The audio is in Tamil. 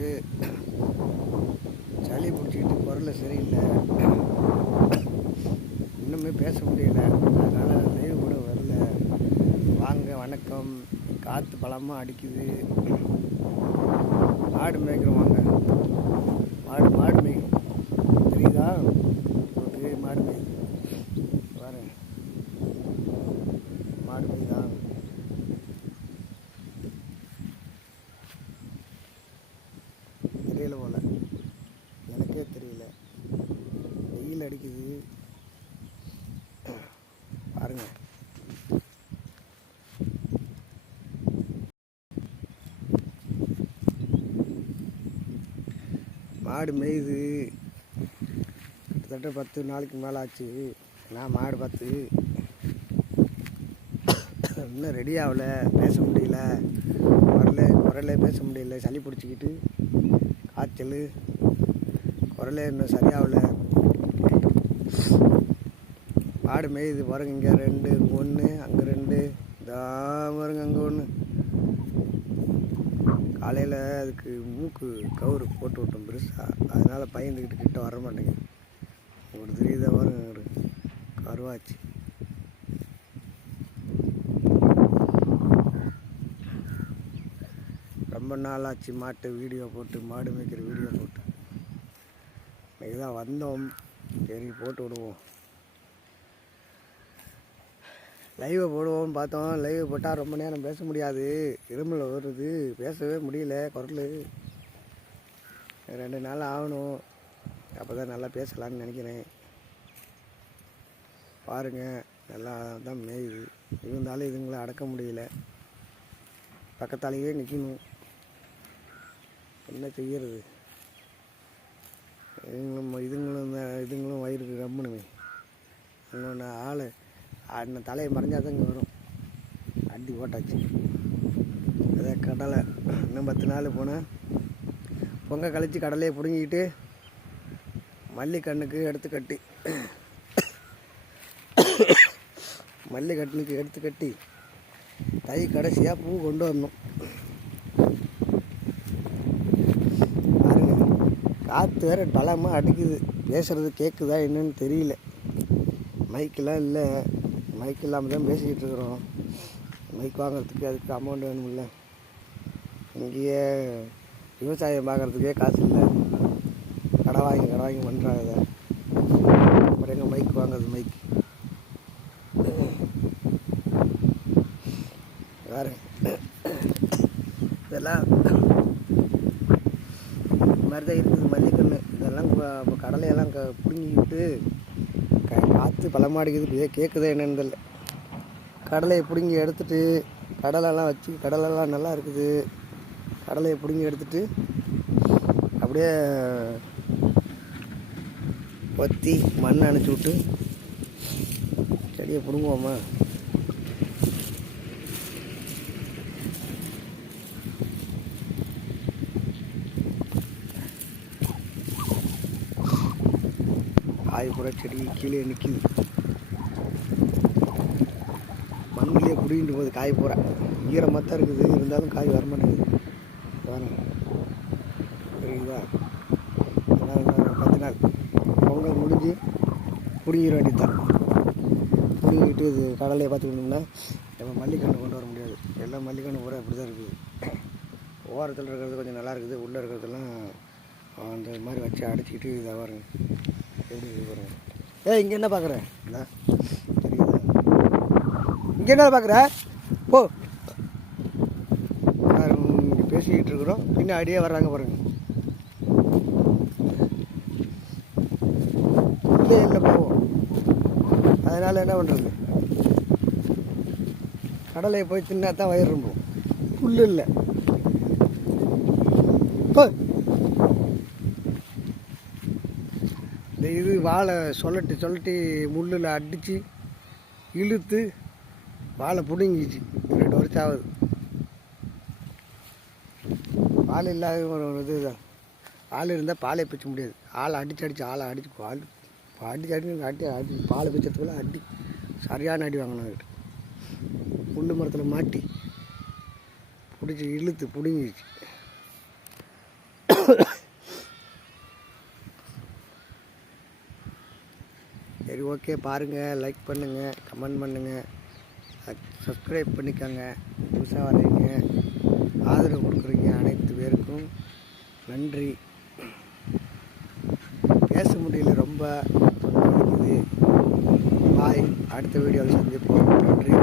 போகுது சளி பிடிச்சிக்கிட்டு குரல் சரியில்லை. இன்னுமே பேச முடியல. அதனால் லைவ் கூட வரல. வாங்க வணக்கம். காற்று பலமாக அடிக்குது. மாடு மேய்க்கிறோம் வாங்க. மாடு மாடு மேய்க்கிறோம். தெரியுதா? மாடு மேய்க்கிறோம் வெயில் அடிக்குது. பாருங்க. மாடு மேயுது. கிட்டத்தட்ட பத்து நாளைக்கு மேலே ஆச்சு. நான் மாடு பார்த்து இன்னும் ரெடி ஆகல. பேச முடியல. குரல குரலே பேச முடியல. சளி பிடிச்சிக்கிட்டு காய்ச்சல். குரலே இன்னும் சரியாகல. ஆடு மேயுது பாருங்க இங்கே ரெண்டு ஒன்று அங்கே ரெண்டு. பாருங்க அங்கே ஒன்று காலையில் அதுக்கு மூக்கு கவுரு போட்டு விட்டோம் பெருசாக அதனால் பயந்துக்கிட்டு கிட்ட வர மாட்டேங்குது. ஒரு தெரியுதா பாருங்க ஒரு கருவாச்சு. ரொம்ப நாளாச்சு மாட்டு வீடியோ போட்டு மாடு மேய்க்கிற வீடியோ போட்டு. இன்றைக்கி தான் வந்தோம். சரி போட்டு விடுவோம். லைவை போடுவோம்னு பார்த்தோம். லைவ் போட்டால் ரொம்ப நேரம் பேச முடியாது. இருமல் வருது. பேசவே முடியல குரல். ரெண்டு நாள் ஆகணும். அப்போ தான் நல்லா பேசலாம்னு நினைக்கிறேன். பாருங்கள் நல்லா தான் மேயுது. இருந்தாலும் இதுங்களை அடக்க முடியல. பக்கத்தாலேயே நிற்கணும் என்ன செய்யறது? இதுங்களும் இதுங்களும் இதுங்களும் வயிறுக்கு ரம்பணுமே இன்னொன்று ஆள் அண்ணன் தலையை மறைஞ்சால் தான் இங்கே வரும். அடி போட்டாச்சு. அதே கடலை. இன்னும் பத்து நாள் போனால் பொங்க கழித்து கடலையை பிடுங்கிக்கிட்டு மல்லிக்கண்ணுக்கு எடுத்து கட்டி மல்லிக்கண்ணுக்கு எடுத்து கட்டி தை கடைசியாக பூ கொண்டு வரணும் பாருங்க காற்று வேறு பலமாக அடிக்குது. பேசுகிறது கேட்குதா என்னன்னு தெரியல. மைக்கெலாம் இல்லை. மைக் இல்லாமல் தான் பேசிக்கிட்டு இருக்கிறோம். மைக் வாங்குறதுக்கு அதுக்கு அமௌண்ட் வேணும்ல. இங்கேயே விவசாயம் பார்க்குறதுக்கே காசு இல்லை. கடை வாங்கி கடை வாங்கி பண்ணுறாங்க அப்புறம் எங்கே மைக் வாங்குறது மைக் வேறு. இதெல்லாம் மாதிரி தான் இருக்குது மல்லிக்கன்று இதெல்லாம் கடலையெல்லாம் க பிடுங்கிக்கிட்டு க காற்று பலமாடிக்குது. அடிக்குது கேட்குதே கேட்குதா என்னன்னு தெரியல. கடலையை பிடுங்கி எடுத்துட்டு கடலெல்லாம் வச்சு கடலெல்லாம் நல்லா இருக்குது. கடலையை பிடுங்கி எடுத்துட்டு அப்படியே கொத்தி மண் அணைச்சி விட்டு செடியை பிடுங்குவோமா? காய் கூட செடி கீழே நிற்கிது மண்ணிலே குடிகிட்டு போகுது காய் பூரா ஈரமாக தான் இருக்குது. இருந்தாலும் காய் வர மாட்டேங்குது. பாருங்க. சரிங்களா பத்து நாள். பொங்கல் முடிஞ்சு பிடிங்கிற வேண்டியதுதான். பிடிங்கிட்டு இது கடலையை பார்த்துக்கணும்னா நம்ம மல்லிக்கண்ணு கொண்டு வர முடியாது. எல்லாம் மல்லிக்கண்ணு பூரா இப்படி தான் இருக்குது. ஓரத்தில் இருக்கிறது கொஞ்சம் நல்லா இருக்குது. உள்ளே இருக்கிறதெல்லாம் அந்த மாதிரி வச்சு அடிச்சுக்கிட்டு இதாக வரேன் எப்படி ஏ இங்கே என்ன பார்க்குற என்ன? இங்கே என்ன பார்க்குற போ. இங்கே பேசிக்கிட்டு இருக்கிறோம் பின்னாடியே வர்றாங்க பாருங்க. இல்லை இல்லை போவோம் அதனால் என்ன பண்ணுறது கடலையை போய் தின்னா தான் வயிறு ரொம்பும் புல் இல்லை. இந்த இது வாழை சொல்லட்டி சொல்லட்டி முள்ளில் அடித்து இழுத்து வாழை பிடுங்கிச்சு. ரெண்டு வருஷம் ஆகுது. பால் இல்லாத ஒரு இது தான் ஆள் இருந்தால் பாலை பிச்ச முடியாது. ஆளை அடித்து அடித்து ஆளை அடிச்சு பால் அடிச்சு அடிச்சு அடி அடி பாலை பிச்சத்துக்குள்ளே அடி சரியான அடி வாங்கினோம் அவர்கிட்ட புல்லு மரத்தில் மாட்டி பிடிச்சி இழுத்து பிடுங்கிச்சு. சரி ஓகே பாருங்கள் லைக் பண்ணுங்கள் கமெண்ட் பண்ணுங்கள் சப்ஸ்கிரைப் பண்ணிக்கோங்க. புதுசாக வரீங்க ஆதரவு கொடுக்குறீங்க அனைத்து பேருக்கும் நன்றி. பேச முடியல ரொம்ப பாய் அடுத்த வீடியோவில் சந்திப்போம். நன்றி.